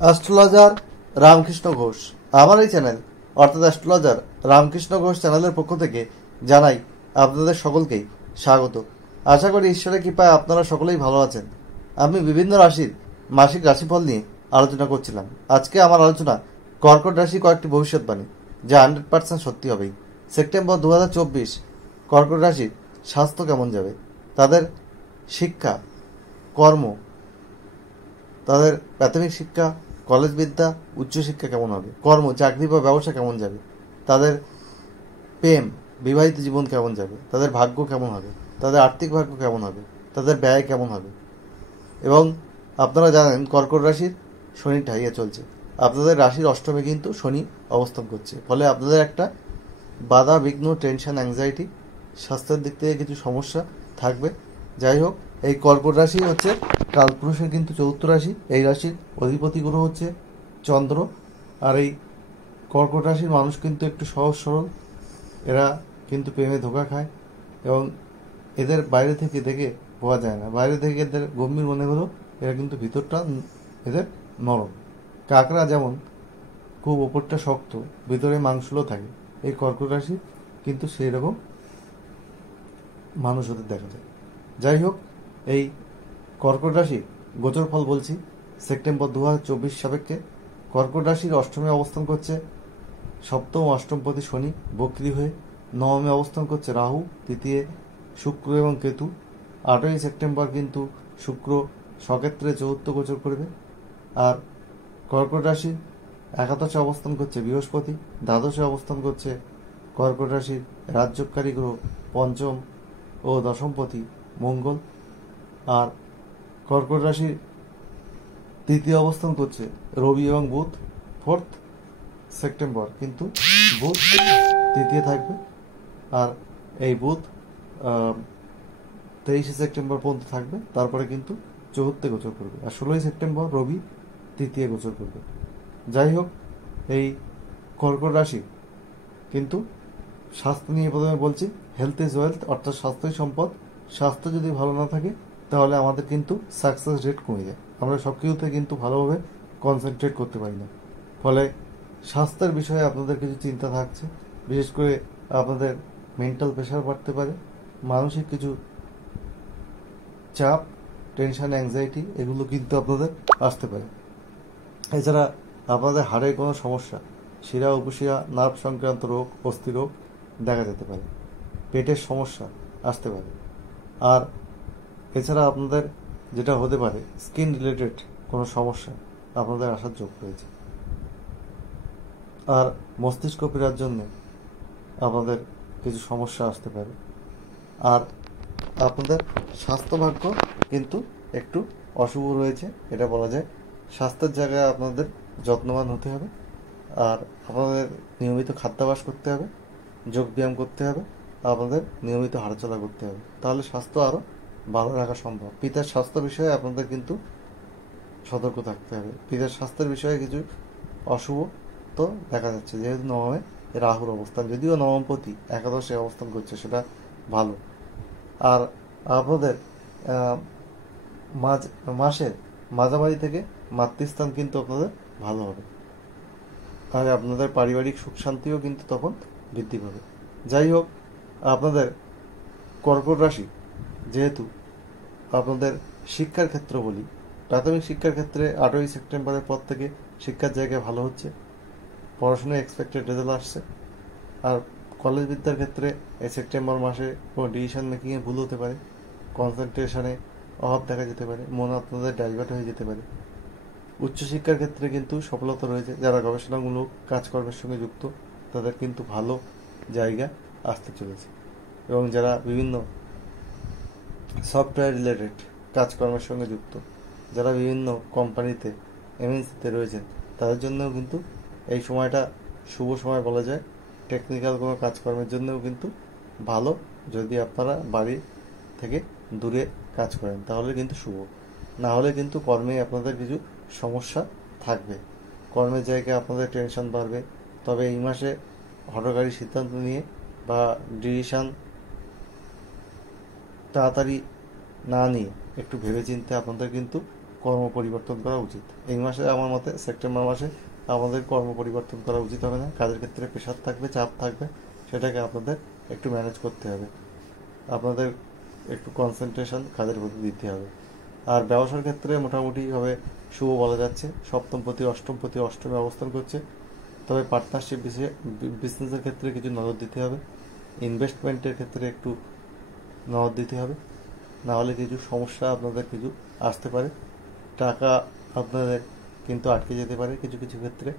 Astrologer Ramakrishna Ghosh. আমার এই channel অর্থাৎ অ্যাস্ট্রোলজার রামকৃষ্ণ ঘোষ চ্যানেলের পক্ষ থেকে জানাই আপনাদের সকলকেই স্বাগত। আশা করি ঈশ্বরের কৃপায় আপনারা সকলেই ভালো আছেন। আমি বিভিন্ন রাশির মাসিক রাশিফল নিয়ে আলোচনা করছিলাম। আজকে আমার আলোচনা কর্কট রাশি কয়েকটি ভবিষ্যৎবাণী, যা 100% সত্যি হবেই। সেপ্টেম্বর 2024 কর্কট রাশির স্বাস্থ্য কেমন যাবে, তাদের শিক্ষা, কর্ম, তাদের প্রাথমিক শিক্ষা, কলেজ বিদ্যা, উচ্চশিক্ষা কেমন হবে, কর্ম, চাকরি বা ব্যবসা কেমন যাবে, তাদের প্রেম, বিবাহিত জীবন কেমন যাবে, তাদের ভাগ্য কেমন হবে, তাদের আর্থিক ভাগ্য কেমন হবে, তাদের ব্যয় কেমন হবে। এবং আপনারা জানেন কর্কট রাশির শনি ঢাইয়া চলছে। আপনাদের রাশির অষ্টমে কিন্তু শনি অবস্থান করছে, ফলে আপনাদের একটা বাধা বিঘ্ন, টেনশন, অ্যাংজাইটি, স্বাস্থ্যের দিক থেকে কিছু সমস্যা থাকবে। যাই হোক, এই কর্কট রাশি হচ্ছে কালপুরুষের কিন্তু চতুর্থ রাশি। এই রাশির অধিপতি গ্রহ হচ্ছে চন্দ্র। আর এই কর্কট রাশির মানুষ কিন্তু একটু সহজ সরল, এরা কিন্তু প্রেমে ধোঁকা খায় এবং এদের বাইরে থেকে দেখে বোঝা যায় না। বাইরে থেকে এদের গম্ভীর মনে হলেও এরা কিন্তু ভিতরটা এদের নরম। কাকড়া যেমন খুব ওপরটা শক্ত, ভিতরে মাংসলও থাকে, এই কর্কট রাশি কিন্তু সেই রকম মানুষ ওদের দেখা যায়। যাই হোক, এই কর্কট রাশি গোচর ফল বলছি। সেপ্টেম্বর 2024 সাপেক্ষে কর্কট রাশির অষ্টমে অবস্থান করছে সপ্তম অষ্টমপতি শনি বক্রী হয়ে। নবমে অবস্থান করছে রাহু, তৃতীয় শুক্র এবং কেতু। 8ই সেপ্টেম্বর কিন্তু শুক্র স্বক্ষেত্রে চতুর্থ গোচর করবে। আর কর্কট রাশির একাদশে অবস্থান করছে বৃহস্পতি, দ্বাদশে অবস্থান করছে কর্কট রাশির রাজ্যকারী গ্রহ পঞ্চম ও দশমপতি মঙ্গল। আর কর্কট রাশির তৃতীয় অবস্থান করছে রবি এবং বুধ। 4 সেপ্টেম্বর কিন্তু বুধ তৃতীয় থাকবে। আর এই বুধ 23 সেপ্টেম্বর পর্যন্ত থাকবে, তারপরে কিন্তু চতুর্থে গোচর করবে। আর 16 সেপ্টেম্বর রবি তৃতীয় গোচর করবে। যাই হোক, এই কর্কট রাশি কিন্তু স্বাস্থ্য নিয়ে প্রথমে বলছি। হেলথ ইজ ওয়েলথ, অর্থাৎ স্বাস্থ্যই সম্পদ। স্বাস্থ্য যদি ভালো না থাকে তাহলে আমাদের কিন্তু সাকসেস রেট কমে যায়। আমরা সব কিছুতে কিন্তু ভালোভাবে কনসেন্ট্রেট করতে পারি না। ফলে স্বাস্থ্যের বিষয়ে আপনাদের কিছু চিন্তা থাকছে। বিশেষ করে আপনাদের মেন্টাল প্রেশার বাড়তে পারে, মানসিক কিছু চাপ, টেনশন, অ্যাংজাইটি এগুলো কিন্তু আপনাদের আসতে পারে। এছাড়া আপনাদের হাড়ের কোনো সমস্যা, শিরা উপশিরা, নার্ভ সংক্রান্ত রোগ, অস্থি রোগ দেখা যেতে পারে। পেটের সমস্যা আসতে পারে। আর এছাড়া আপনাদের যেটা হতে পারে, স্কিন রিলেটেড কোনো সমস্যা আপনাদের আসার যোগ রয়েছে। আর মস্তিষ্ক পীড়ার জন্য আপনাদের কিছু সমস্যা আসতে পারে। আর আপনাদের স্বাস্থ্যভাগ্য কিন্তু একটু অশুভ রয়েছে, এটা বলা যায়। স্বাস্থ্যের জায়গায় আপনাদের যত্নবান হতে হবে। আর আপনাদের নিয়মিত খাদ্যাভ্যাস করতে হবে, যোগব্যায়াম করতে হবে, আপনাদের নিয়মিত হাঁটাচলা করতে হবে, তাহলে স্বাস্থ্য আরও ভালো রাখা সম্ভব। পিতার স্বাস্থ্য বিষয়ে আপনাদের কিন্তু সতর্ক থাকতে হবে। পিতার স্বাস্থ্যের বিষয়ে কিছু অশুভ তো দেখা যাচ্ছে, যেহেতু নবমে রাহুর অবস্থান, যদিও নবমপতি একাদশে অবস্থান করছে, সেটা ভালো। আর আপনাদের মাসের মাঝামাঝি থেকে মাতৃস্থান কিন্তু আপনাদের ভালো হবে। আর আপনাদের পারিবারিক সুখ শান্তিও কিন্তু তখন বৃদ্ধি পাবে। যাই হোক, আপনাদের কর্কট রাশি যেহেতু আপনাদের শিক্ষার ক্ষেত্র বলি, প্রাথমিক শিক্ষার ক্ষেত্রে 8ই সেপ্টেম্বরের পর থেকে শিক্ষার জায়গায় ভালো হচ্ছে, পড়াশোনায় এক্সপেক্টেড রেজাল্ট আসছে। আর কলেজ বিদ্যার ক্ষেত্রে এই সেপ্টেম্বর মাসে কোনো ডিসিশন মেকিংয়ে ভুল হতে পারে, কনসেন্ট্রেশনে অভাব দেখা যেতে পারে, মন আপনাদের ডাইভার্ট হয়ে যেতে পারে। উচ্চশিক্ষার ক্ষেত্রে কিন্তু সফলতা রয়েছে। যারা গবেষণামূলক কাজকর্মের সঙ্গে যুক্ত তাদের কিন্তু ভালো জায়গা আসতে চলেছে। এবং যারা বিভিন্ন সফটওয়্যার রিলেটেড কাজকর্মের সঙ্গে যুক্ত, যারা বিভিন্ন কোম্পানিতে এমএনসিতে রয়েছেন, তাদের জন্যও কিন্তু এই সময়টা শুভ সময় বলা যায়। টেকনিক্যাল কোনো কাজকর্মের জন্যও কিন্তু ভালো। যদি আপনারা বাড়ি থেকে দূরে কাজ করেন তাহলে কিন্তু শুভ, না হলে কিন্তু কর্মে আপনাদের কিছু সমস্যা থাকবে। কর্মের জায়গায় আপনাদের টেনশন বাড়বে। তবে এই মাসে হঠকারী সিদ্ধান্ত নিয়ে বা ডিসিশান তাড়াতাড়ি না নিয়ে একটু ভেবেচিন্তে আপনাদের কিন্তু কর্ম পরিবর্তন করা উচিত। এই মাসে আমার মতে সেপ্টেম্বর মাসে আমাদের কর্ম পরিবর্তন করা উচিত হবে না। কাজের ক্ষেত্রে প্রেশার থাকবে, চাপ থাকবে, সেটাকে আপনাদের একটু ম্যানেজ করতে হবে। আপনাদের একটু কনসেন্ট্রেশন কাজের প্রতি দিতে হবে। আর ব্যবসার ক্ষেত্রে মোটামুটিভাবে শুভ বলা যাচ্ছে। সপ্তমপতি অষ্টমপতি অষ্টমে অবস্থান করছে, তবে পার্টনারশিপ বিজনেসের ক্ষেত্রে কিছু নজর দিতে হবে। ইনভেস্টমেন্টের ক্ষেত্রে একটু নজর দিতে হবে, না হলে কিছু সমস্যা আপনাদের কিছু আসতে পারে। টাকা আপনাদের কিন্তু আটকে যেতে পারে কিছু কিছু ক্ষেত্রে,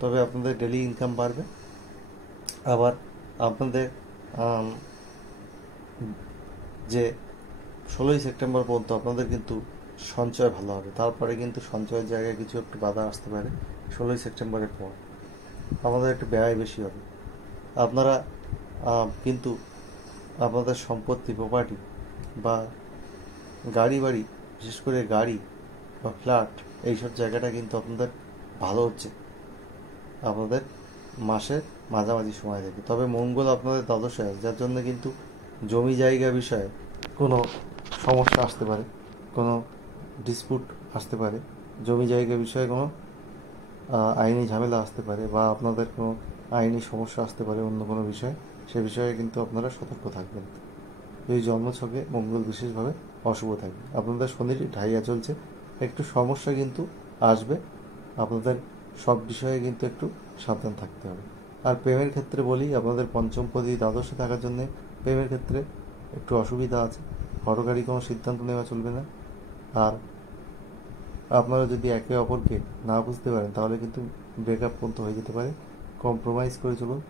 তবে আপনাদের ডেলি ইনকাম বাড়বে। আবার আপনাদের যে 16ই সেপ্টেম্বর পর্যন্ত আপনাদের কিন্তু সঞ্চয় ভালো হবে, তারপরে কিন্তু সঞ্চয়ের জায়গায় কিছু একটু বাধা আসতে পারে। 16ই সেপ্টেম্বরের পর আমাদের একটু ব্যয় বেশি হবে। আপনারা কিন্তু আপনাদের সম্পত্তি, প্রপার্টি বা গাড়ি বাড়ি, বিশেষ করে গাড়ি বা ফ্ল্যাট, এইসব জায়গাটা কিন্তু আপনাদের ভালো হচ্ছে আপনাদের মাসের মাঝামাঝি সময় থেকে। তবে মঙ্গল আপনাদের দ্বাদশে আছে, যার জন্য কিন্তু জমি জায়গা বিষয়ে কোনো সমস্যা আসতে পারে, কোনো ডিসপুট আসতে পারে, জমি জায়গা বিষয়ে কোনো আইনি ঝামেলা আসতে পারে, বা আপনাদের কোনো আইনি সমস্যা আসতে পারে অন্য কোনো বিষয়ে। সে বিষয়ে কিন্তু আপনারা সতর্ক থাকবেন। এই জন্মছকে মঙ্গল বিশেষভাবে অশুভ থাকবে। আপনাদের শনির ঢাইয়া চলছে, একটু সমস্যা কিন্তু আসবে। আপনাদের সব বিষয়ে কিন্তু একটু সাবধান থাকতে হবে। আর প্রেমের ক্ষেত্রে বলি, আপনাদের পঞ্চমপতি দ্বাদশে থাকার জন্য প্রেমের ক্ষেত্রে একটু অসুবিধা আছে। হঠকারী কোনো সিদ্ধান্ত নেওয়া চলবে না। আর আপনারা যদি একে অপরকে না বুঝতে পারেন, তাহলে কিন্তু ব্রেকআপ পর্যন্ত হয়ে যেতে পারে। কম্প্রোমাইজ করে চলুন,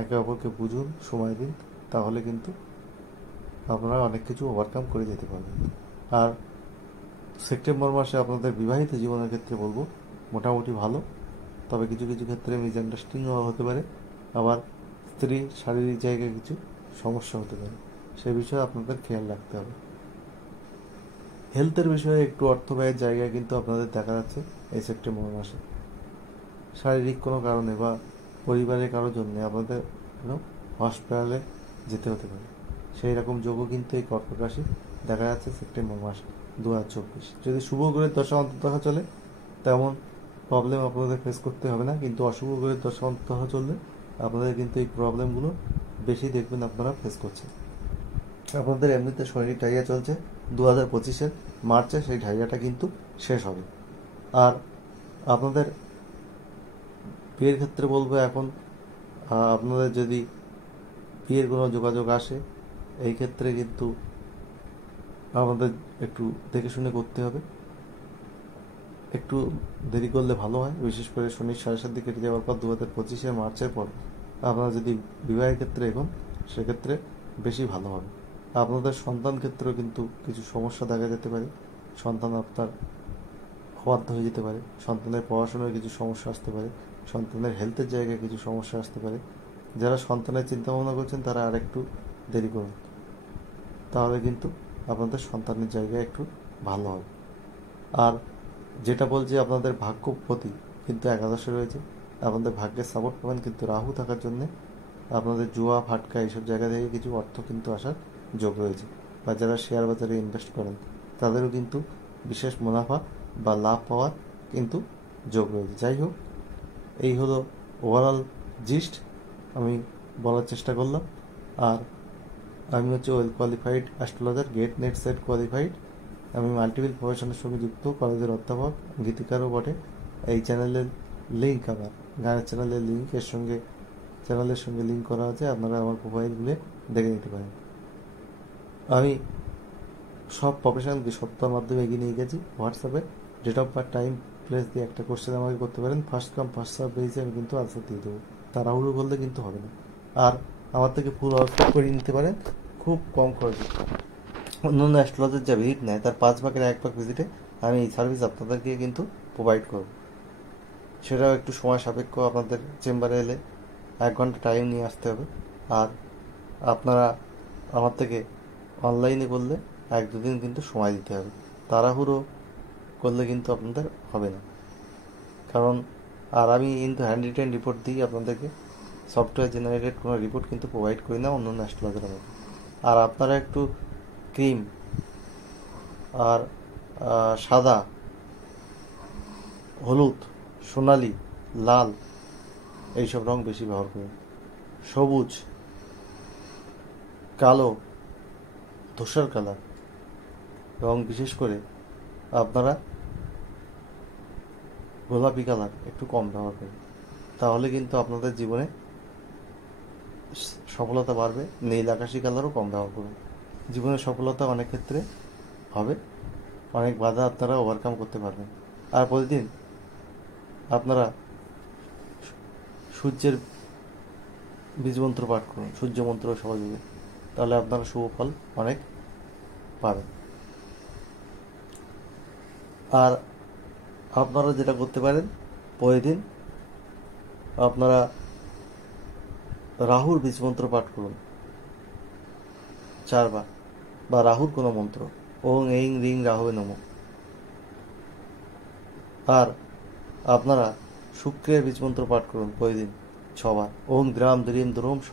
একে অপরকে বুঝুন, সময় দিন, তাহলে কিন্তু আপনারা অনেক কিছু ওভারকাম করে যেতে পারবেন। আর সেপ্টেম্বর মাসে আপনাদের বিবাহিত জীবনের ক্ষেত্রে বলবো মোটামুটি ভালো, তবে কিছু কিছু ক্ষেত্রে মিসআন্ডারস্ট্যান্ডিংও হতে পারে। আবার স্ত্রীর শারীরিক জায়গায় কিছু সমস্যা হতে পারে, সে বিষয়ে আপনাদের খেয়াল রাখতে হবে। হেলথের বিষয়ে একটু অর্থ ব্যয়ের জায়গায় কিন্তু আপনাদের দেখা যাচ্ছে এই সেপ্টেম্বর মাসে। শারীরিক কোনো কারণে বা পরিবারের কারোর জন্য আপনাদের হসপিটালে যেতে হতে পারে, সেই রকম যোগও কিন্তু এই কর্কট রাশি দেখা যাচ্ছে সেপ্টেম্বর মাসে 2024। যদি শুভ গ্রহের দশা অন্তর্দশা চলে তেমন প্রবলেম আপনাদের ফেস করতে হবে না, কিন্তু অশুভ গ্রহের দশা অন্তর্দশা চললে আপনাদের কিন্তু এই প্রবলেমগুলো বেশি দেখবেন আপনারা ফেস করছেন। আপনাদের এমনিতে শরীর ঢাইয়া চলছে 2025-এর মার্চে, সেই ঢাইয়াটা কিন্তু শেষ হবে। আর আপনাদের বিয়ের ক্ষেত্রে বলবো, এখন আপনাদের যদি বিয়ের কোনো যোগাযোগ আসে, এই ক্ষেত্রে কিন্তু আমাদের একটু দেখে শুনে করতে হবে। একটু দেরি করলে ভালো হয়, বিশেষ করে শনির 7.5 কেটে যাওয়ার পর 2025-এর মার্চের পর আপনারা যদি বিবাহের ক্ষেত্রে এগোন, সেক্ষেত্রে বেশি ভালো হবে। আপনাদের সন্তান ক্ষেত্রেও কিন্তু কিছু সমস্যা দেখা যেতে পারে। সন্তান আপনার অবাধ্য হয়ে যেতে পারে, সন্তানের পড়াশোনায় কিছু সমস্যা আসতে পারে, সন্তানের হেলথের জায়গায় কিছু সমস্যা আসতে পারে। যারা সন্তানের চিন্তা ভাবনা করছেন তারা আর একটু দেরি করুন, তাহলে কিন্তু আপনাদের সন্তানের জায়গায় একটু ভালো হবে। আর যেটা বলছি, আপনাদের ভাগ্যপতি কিন্তু একাদশে রয়েছে, আপনাদের ভাগ্যের সাপোর্ট পাবেন, কিন্তু রাহু থাকার জন্যে আপনাদের জুয়া ফাটকা এইসব জায়গা থেকে কিছু অর্থ কিন্তু আসার যোগ রয়েছে। বা যারা শেয়ার বাজারে ইনভেস্ট করেন তাদেরও কিন্তু বিশেষ মুনাফা বা লাভ পাওয়ার কিন্তু যোগ রয়েছে। যাই হোক, এই হলো ওভারঅল জিস্ট আমি বলার চেষ্টা করলাম। আর আমি হচ্ছে well qualified astrologer, GATE NET SET qualified. আমি মাল্টিপল প্রফেশনের সঙ্গে যুক্ত, কলেজের অধ্যাপক, গীতিকারও বটে। এই চ্যানেলের লিঙ্ক, আমার গানের চ্যানেলের লিঙ্ক চ্যানেলের সঙ্গে লিঙ্ক করা আছে, আপনারা আমার প্রোফাইলগুলো দেখে নিতে পারেন। আমি সব প্রফেশনকে সত্যতার মাধ্যমে এগিয়ে নিয়ে গেছি। হোয়াটসঅ্যাপে date of birth, time, place দিয়ে একটা কোশ্চেন আমাকে করতে পারেন, ফার্স্ট কাম ফার্স্ট সার্ভ বেসে আমি কিন্তু আনসার দিয়ে দেবো। তাড়াহুড়ো করলে কিন্তু হবে না। আর আমার থেকে ফুল হোয়াটসঅ্যাপ করে নিতে পারেন খুব কম খরচে। অন্যান্য অ্যাস্ট্রোলজার যা ভিজিট নেয় তার 5/1 ভিজিটে আমি এই সার্ভিস আপনাদেরকে কিন্তু প্রোভাইড করব। সেটাও একটু সময় সাপেক্ষ, আপনাদের চেম্বারে এলে 1 ঘন্টা টাইম নিয়ে আসতে হবে। আর আপনারা আমার থেকে অনলাইনে করলে 1-2 দিন কিন্তু সময় দিতে হবে। তাড়াহুড়ো করলে কিন্তু আপনাদের হবে না। কারণ আমি কিন্তু হ্যান্ড রিটেন রিপোর্ট দিই আপনাদেরকে, সফটওয়্যার জেনারেটেড কোনো রিপোর্ট কিন্তু প্রোভাইড করি না অন্যান্য অ্যাস্ট্রোলজারের মতো। আর আপনারা একটু ক্রিম আর সাদা হলুদ, সোনালি, লাল এইসব রং বেশি ব্যবহার করুন। সবুজ, কালো, ধূসর কালার এবং বিশেষ করে আপনারা গোলাপি কালার একটু কম ব্যবহার করুন। তাহলে কিন্তু আপনাদের জীবনে সফলতা বাড়বে। নীল আকাশি কালারও কম ব্যবহার করুন। জীবনের সফলতা অনেক ক্ষেত্রে হবে, অনেক বাধা আপনারা ওভারকাম করতে পারবেন। আর প্রতিদিন আপনারা সূর্যের বীজমন্ত্র পাঠ করুন, সূর্য মন্ত্র সহযোগে, তাহলে আপনারা শুভ ফল অনেক পাবেন। আর আপনারা যেটা করতে পারেন, প্রতিদিন আপনারা রাহুর বীজমন্ত্র পাঠ করুন 4 বার, বা রাহুর কোনো মন্ত্র, ওং এইং রিং রাহুবে নমঃ। আর আপনারা শুক্রের বীজমন্ত্র পাঠ করুন প্রতিদিন 6 বার, ওং দ্রাম দ্রিম দ্রোম স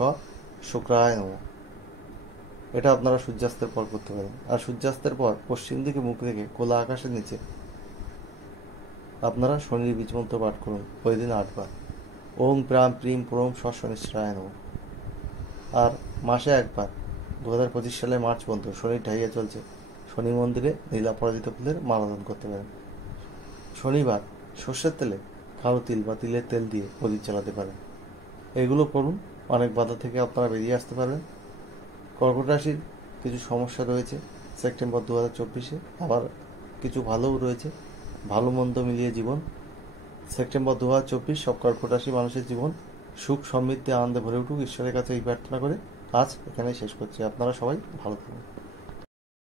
শুক্রায় নমঃ। এটা আপনারা সূর্যাস্তের পর করতে পারেন। আর সূর্যাস্তের পর পশ্চিম দিকে মুখ রেখে খোলা আকাশের নিচে আপনারা শনির বীজমন্ত্র পাঠ করুন প্রতিদিন 8 বার, ওং প্রাম প্রিম প্রোম স শনিশ্চরায় নমঃ। আর মাসে একবার 2025 সালের মার্চ পর্যন্ত শনির ঢাইয়া চলছে, শনি মন্দিরে নীল অপরাজিত ফুলের মালাদান করতে পারেন। শনিবার সর্ষের তেলে কালো তিল বা তিলের তেল দিয়ে প্রদীপ জ্বালাতে পারেন। এগুলো করুন, অনেক বাধা থেকে আপনারা বেরিয়ে আসতে পারবেন। কর্কট রাশির কিছু সমস্যা রয়েছে সেপ্টেম্বর 2024-এ, আবার কিছু ভালোও রয়েছে। ভালো মন্দ মিলিয়ে জীবন। সেপ্টেম্বর 2024 সব কর্কট রাশি মানুষের জীবন সুখ সমৃদ্ধি আনন্দে ভরে উঠুক, ঈশ্বরের কাছে এই প্রার্থনা করে আজ এখানেই শেষ করছি। আপনারা সবাই ভালো থাকুন।